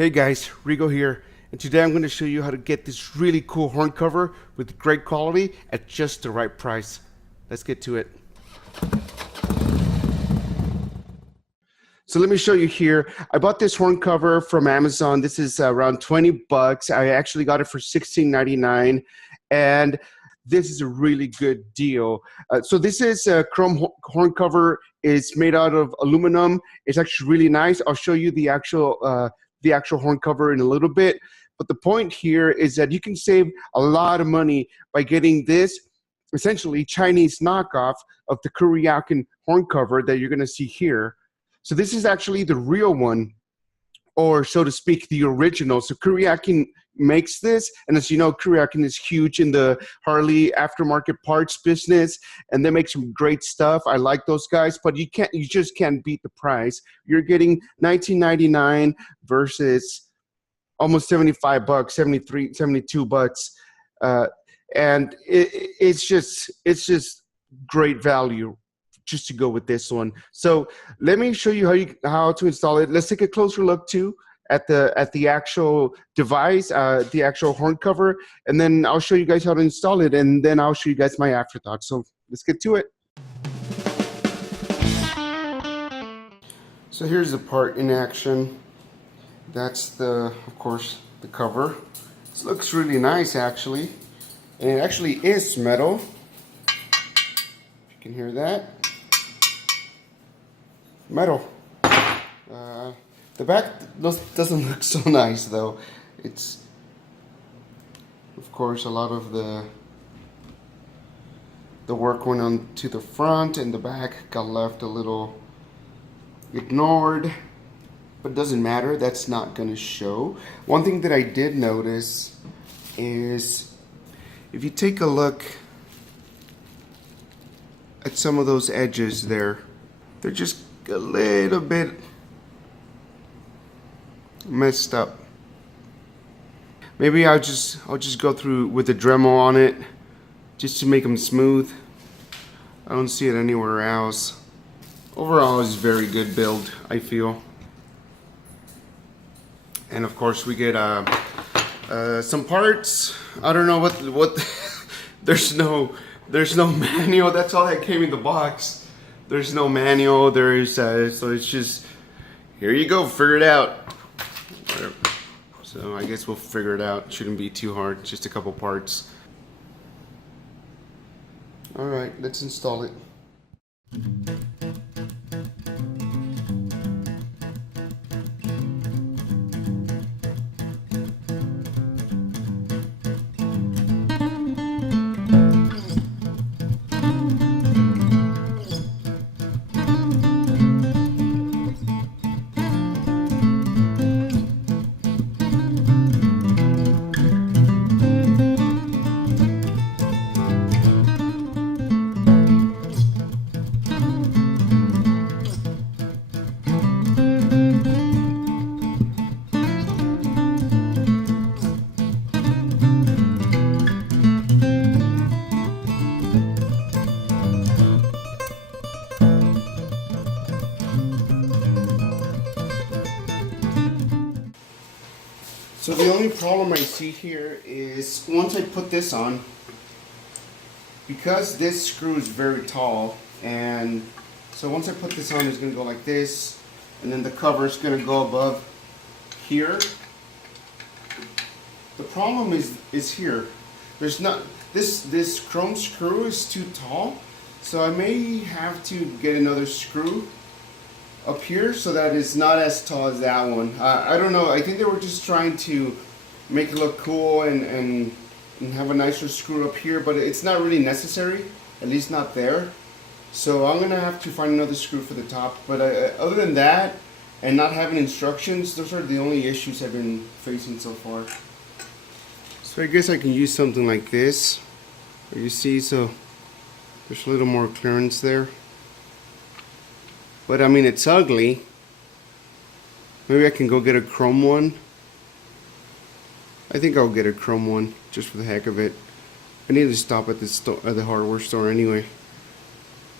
Hey guys, Rigo here, and today I'm going to show you how to get this really cool horn cover with great quality at just the right price. Let's get to it. So let me show you here. I bought this horn cover from Amazon. This is around 20 bucks. I actually got it for $16.99, and this is a really good deal. So this is a chrome horn cover. It's made out of aluminum. It's actually really nice. I'll show you the actual horn cover in a little bit. But the point here is that you can save a lot of money by getting this essentially Chinese knockoff of the Korean horn cover that you're going to see here. So this is actually the real one, or so to speak, the original. So Korean makes this, and as you know, Korean is huge in the Harley aftermarket parts business, and they make some great stuff. I like those guys, but you just can't beat the price. You're getting $19.99 versus almost 75 bucks, 73, 72 bucks, and it's just great value just to go with this one. So let me show you how to install it. Let's take a closer look too at the actual device, the actual horn cover, and then I'll show you guys how to install it, and then I'll show you guys my afterthoughts. So let's get to it. So here's the part in action. That's of course, the cover. This looks really nice actually, and it actually is metal. You can hear that. Metal. The back doesn't look so nice though. It's, of course, a lot of the work went on to the front, and the back got left a little ignored, but it doesn't matter. That's not gonna show. One thing that I did notice is if you take a look at some of those edges there, they're just a little bit messed up. Maybe I'll just go through with the Dremel on it just to make them smooth. I don't see it anywhere else. Overall, it's very good build, I feel. And of course, we get some parts. I don't know what. There's no manual. That's all that came in the box. There's no manual. So it's just, here you go, figure it out. So I guess we'll figure it out. Shouldn't be too hard. Just a couple parts. All right, let's install it. So the only problem I see here is once I put this on, because this screw is very tall, and so once I put this on, it's going to go like this, and then the cover is going to go above here. The problem is here. There's not, this chrome screw is too tall, so I may have to get another screw up here so that it's not as tall as that one. I don't know. I think they were just trying to make it look cool and have a nicer screw up here, but it's not really necessary, at least not there. So I'm gonna have to find another screw for the top. But other than that, and not having instructions, those are the only issues I've been facing so far. So I guess I can use something like this, where you see, so there's a little more clearance there. But I mean, it's ugly. Maybe I can go get a chrome one. I think I'll get a chrome one just for the heck of it. I need to stop at the hardware store anyway.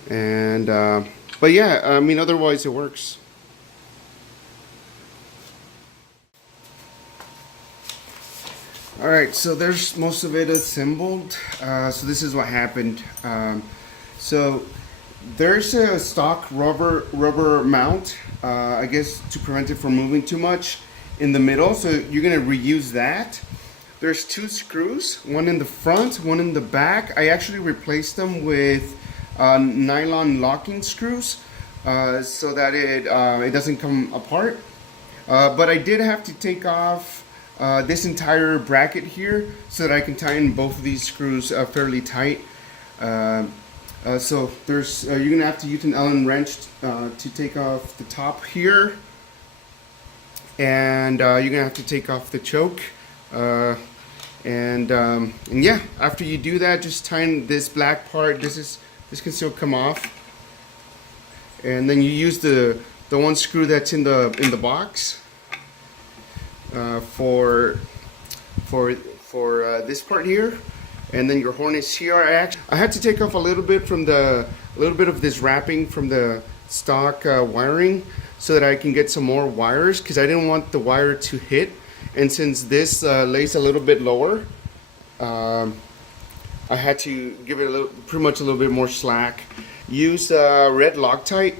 And but yeah, I mean, otherwise it works. All right, so there's most of it assembled. So this is what happened. So there's a stock rubber mount, I guess to prevent it from moving too much in the middle. So you're gonna reuse that. There's 2 screws, one in the front, one in the back. I actually replaced them with nylon locking screws so that it doesn't come apart. But I did have to take off this entire bracket here so that I can tighten both of these screws fairly tight. So there's you're gonna have to use an Allen wrench to take off the top here, and you're gonna have to take off the choke. And yeah, after you do that, just tighten this black part. This can still come off, and then you use the one screw that's in the box for this part here, and then your harness here. I had to take off a little bit of this wrapping from the stock wiring so that I can get some more wires, because I didn't want the wire to hit. And since this lays a little bit lower, I had to give it pretty much a little bit more slack. Use red Loctite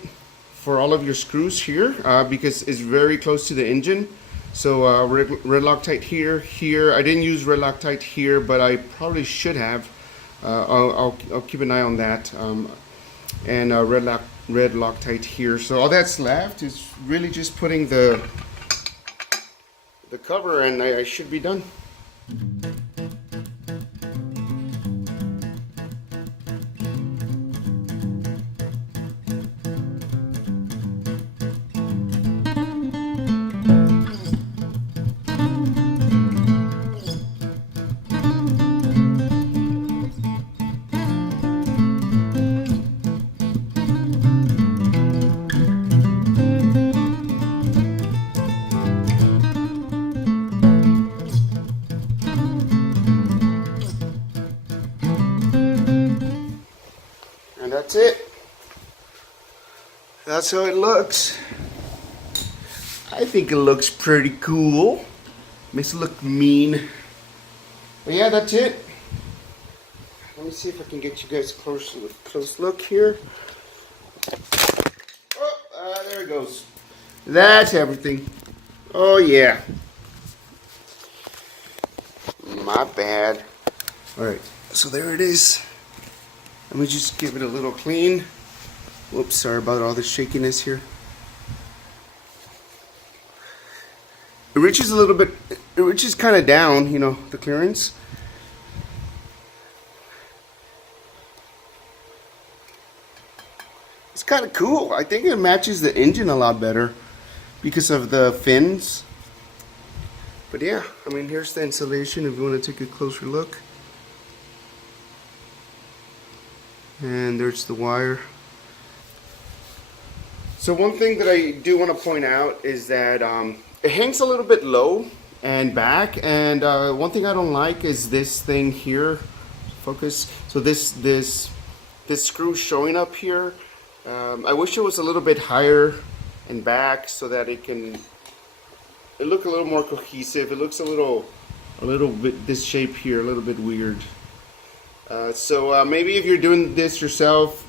for all of your screws here because it's very close to the engine. So red Loctite here. I didn't use red Loctite here, but I probably should have. I'll keep an eye on that. And red Loctite here. So all that's left is really just putting the cover, and I should be done. And that's it. That's how it looks. I think it looks pretty cool. Makes it look mean. But yeah, that's it. Let me see if I can get you guys a close look here. Oh, there it goes. That's everything. Oh yeah. My bad. Alright, so there it is. Let me just give it a little clean. Whoops, sorry about all the shakiness here. It reaches a little bit, it reaches kind of down, you know, the clearance. It's kind of cool. I think it matches the engine a lot better because of the fins. But yeah, I mean, here's the insulation if you want to take a closer look. And there's the wire. So one thing that I do want to point out is that it hangs a little bit low and back, and one thing I don't like is this thing here. Focus. So this screw showing up here. I wish it was a little bit higher and back so that it look a little more cohesive. It looks a little bit this shape here, a little bit weird. So maybe if you're doing this yourself,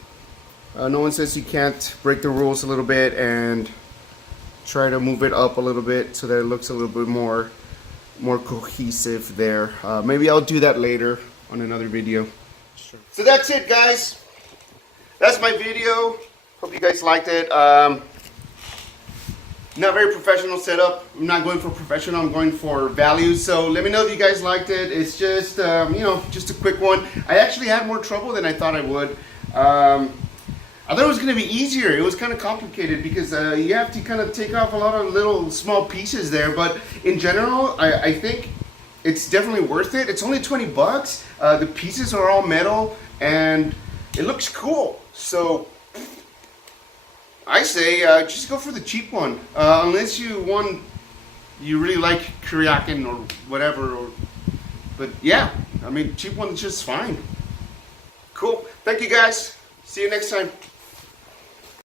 no one says you can't break the rules a little bit and try to move it up a little bit so that it looks a little bit more cohesive there. Maybe I'll do that later on another video. So that's it, guys. That's my video. Hope you guys liked it. Not very professional setup. I'm not going for professional, I'm going for value. So let me know if you guys liked it. It's just, you know, just a quick one. I actually had more trouble than I thought I would. I thought it was going to be easier. It was kind of complicated because you have to kind of take off a lot of little small pieces there. But in general, I think it's definitely worth it. It's only 20 bucks. The pieces are all metal and it looks cool. So I say just go for the cheap one, unless you really like Kuryakin or whatever. But yeah, I mean, cheap one's just fine. Cool. Thank you guys. See you next time.